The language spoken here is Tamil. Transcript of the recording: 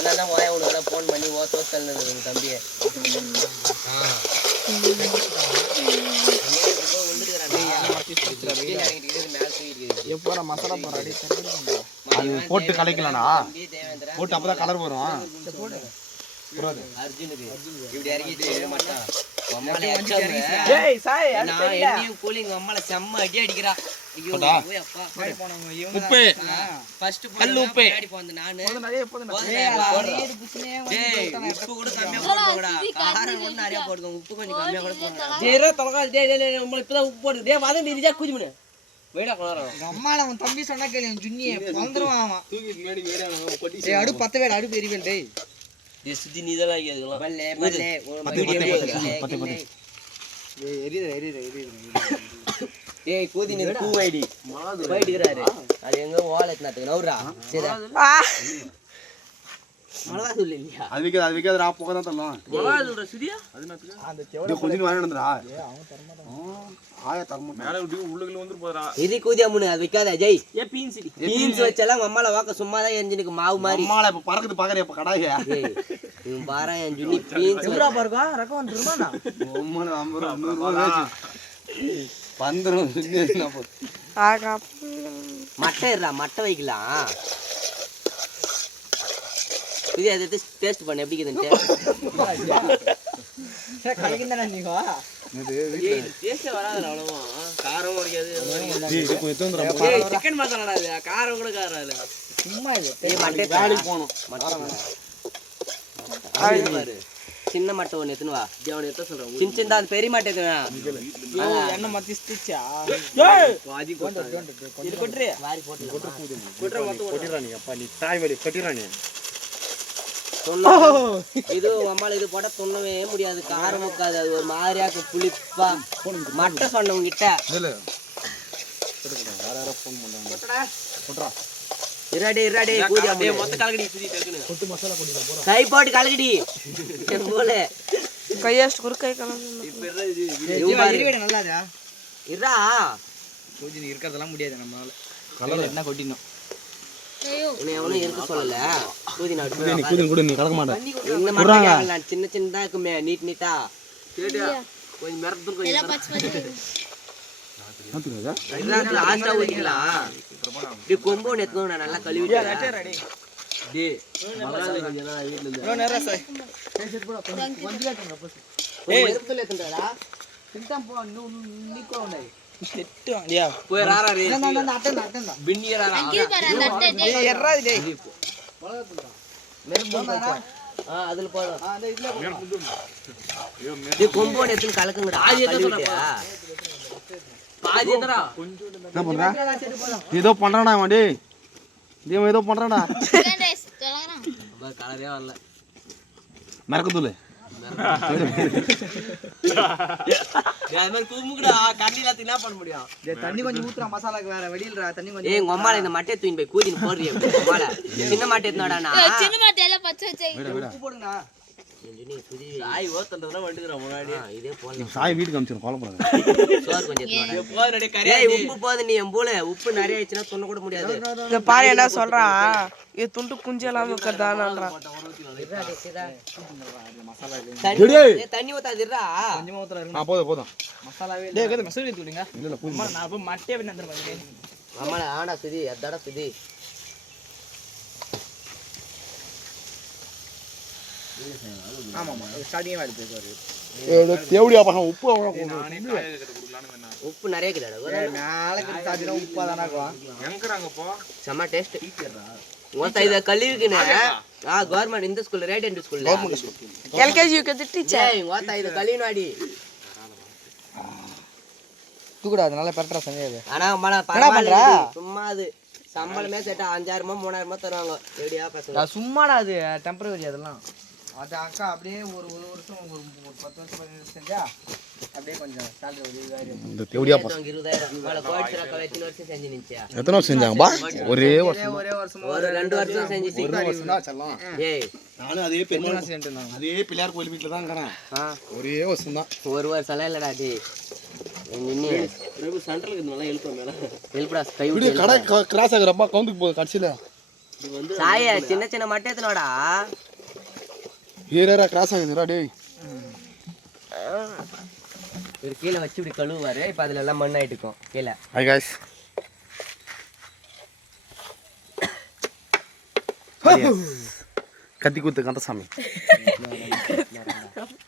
அதெல்லாம் ஓய உனக்கு ஃபோன் பண்ணி தோத்தல் தம்பியை எப்போ மசாலா போட்டு கலக்கலனா போட்டு அப்பதான் கலர் வரும். அர்ஜுனுக்கு இப்படி இறக்கிட்டு மாட்டான் கூலிங் அம்மால செம்ம அடி அடிக்கிறா. உப்பு கல் உப்பு நானு உப்பு கூட கம்மியா போடுவோம்டா. காரம் கூட நிறைய போடுவோம். உப்பு கொஞ்சம் கம்மியா கூட போடுவோம். இப்பதான் உப்பு போடுது வதம் தெரிஞ்சா குதிமுனு அம்மா அவன் தம்பி சொன்னா கேள்வி ஜுன்னியே வந்துருவான். அடுப்பு பத்த வேட அடுப்பு எரிவேல் டேய் சுத்தி நீதான் ஏய் கூதி நீ பூ ஐடி போயிட்டுக்கிறாரு. அது எங்க ஓலத்துக்கு நவுறா சரி மழை சொல்லு இல்லையா அது விக்காதடா போக தான் தரலாம். மழை சொல்ற சரியா அந்த செவல கொஞ்சம் வாங்கி வந்துடா. ஆயா தரமா மேல விட்டு உள்ளுக்குள்ள வந்து போறா. இது கூதி அம்முனு அது விக்காத ஜெய் ஏ பீன்ஸ் வச்சலாம் அம்மால வாக்க சும்மா தான் எஞ்சினுக்கு மாவு மாதிரி அம்மால இப்ப பறக்குது பாக்கறியா இப்ப கடாயா இவன் பாறா என் ஜுனி பீன்ஸ் எவ்வளவு பாருங்க ரகம் வந்துருமானா அம்மால 50 ரூபாய் வெச்சு 15 ரூபாய் போ ஆகா மட்டை இருடா மட்டை வைக்கலாம். இது அதை டேஸ்ட் பண்ண எப்படி இருக்குதுன்னு கலக்கிந்தா நீங்க டேஸ்ட் வராது அவ்வளவா காரம் வராது. இது கொஞ்சம் தூங்குறா. சிக்கன் மசாலாடா இது காரம் கூட காரம் இல்ல சும்மா இது மட்டை வேலைக்கு போணும். பாரு சின்ன மட்டை ஒன்று எத்துன்னு வா அவனை எத்த சொல்றேன். சின்ன சின்ன அது பெரிய மட்டை எத்துனா என்ன மத்தி ஸ்டிச்சா பாதி இது கொட்டுறே வாரி போட்டு கொட்டுற மொத்தம் கொட்டிரா நீ அப்பா நீ தாய் வலி கொட்டிரா நீ இது அம்மால இது போட்டா துண்ணவே முடியாது. காரம் முக்காது. அது ஒரு மாதிரியாக்கு புளிப்பா மட்டை சொன்னவங்க கிட்ட இராடே மொத்த கலகடி கை போட்டு கலகடி போல கையாஸ்ட் குறு கை கலந்து நல்லாதா இரா பூஜை இருக்கறதெல்லாம் முடியாது நம்மால கலர் என்ன கொட்டினோம் உன்னை எவனும் இருக்க சொல்லல. கூதி நீ கலக்க மாட்டே. இந்த மாதிரி சின்ன சின்னதா இருக்குமே நீட்டா கொஞ்சம் மிரட்டு கொஞ்சம் லாஸ்டா ஊத்திக்கலாம். இப்படி கொம்பு எடுத்துக்கணும். நான் நல்லா கழுவிட்டேன். கொம்போடு எடுத்து கலக்குங்கடா. ஏதோ பண்றானா அவன் ஏதோ பண்றானா கலரே வரல மறக்கத்தூள் தண்ணி கொஞ்சம் ஊத்துறா மசாலாக்கு வேற வெடில்றா தண்ணி கொஞ்சம் எங்க அம்மால இந்த மட்டை தூக்கி போய் கூதின்னு போடுறிய சின்ன மாட்டை எடுத்துனாடா சின்ன மாட்டை எல்லாம் பச்சை வச்சை உப்பு போடுங்கண்ணா. சாய் ஓத்தன்றதா வந்துக்குறோம் முன்னாடி இதே போல சாய் வீட்டுக்கு அனுப்பிச்சிரும் கோல போறாங்க. சோறு கொஞ்சம் உப்பு போது நீ என் போல உப்பு நிறைய ஆயிடுச்சுன்னா தொண்ண கூட முடியாது. இந்த பாரு என்ன சொல்றான் இது துண்டு குஞ்செல்லாம் இருக்கிறதான்றான். தண்ணி ஊத்தாதுடா கொஞ்சமா ஊத்துறா போதும் மசாலாவே டேய் கத மசாலா ஊத்தி விடுங்க. இல்ல அம்மா நான் அப்ப மட்டே பண்ணி வந்துறேன். அம்மா ஆனா சுதி அடடா சுதி ஆமாமா ஸ்டார்டிங்கே வாடி போயிரு. தேவடியா பசங்க உப்பு உப்பு நிறைய இருக்குடா. நாளைக்கு சாதினா உப்பா தானா இருக்கும். எங்கறாங்க போ செம டேஸ்ட். ஓத்த இத கழுவிக்கினே கவர்மெண்ட் இந்த ஸ்கூல்ல ரேட் எண்ட் ஸ்கூல்ல எல்கேஜி யூகேஜி டீச்சர் ஓத்த இத கழுவினாடி தூக்குடா அதனால பெட்டரா செஞ்சது. ஆனா அம்மா பரவாயில்லை சும்மா அது சம்பளமே செட்டா 5000 3000 தருவாங்க. ரெடியா பசங்க சும்மாடா அது டெம்பரவரி அதெல்லாம். அது அக்கா அப்படியே ஒரு வருஷம் ஒரு 10 வருஷம் 15 வருஷம் செஞ்சா அப்படியே கொஞ்சம் சாலரி ஒரு 20000 இந்த தேவடியா பசங்க 20000 மேல கோட்ஸ்ரா கலெக்ஷன் வருஷம் செஞ்சு நிச்சயா. எத்தனை வருஷம் செஞ்சாங்க பா? ஒரே வருஷம் ஒரு 2 வருஷம் செஞ்சு வருஷம் தான் செல்லாம். ஏய் நானும் அதே பெருமாள் சென்டர் நான் அதே பிள்ளையார் கோயில் வீட்ல தான் இருக்கறேன். ஒரே வருஷம் தான். ஒரு வருஷம் இல்லடா டேய். இன்னி ரெகு சென்டர்ல இருக்குதுல ஹெல்ப் மேல ஹெல்ப்டா கை விடு கடை கிராஸ் ஆகுறப்ப கவுந்துக்கு போகுது கட்சில சாய சின்ன சின்ன மட்டை எத்தனோடா ஏரா கிராஸ் ஆகுதுடா டேய் ஒரு கீழே வச்சு இப்படி கழுவுவாரு இப்போ அதுல எல்லாம் மண் ஆயிட்டு இருக்கும் கீழே ஹாய் गाइस கத்தி குத்து கந்தசாமி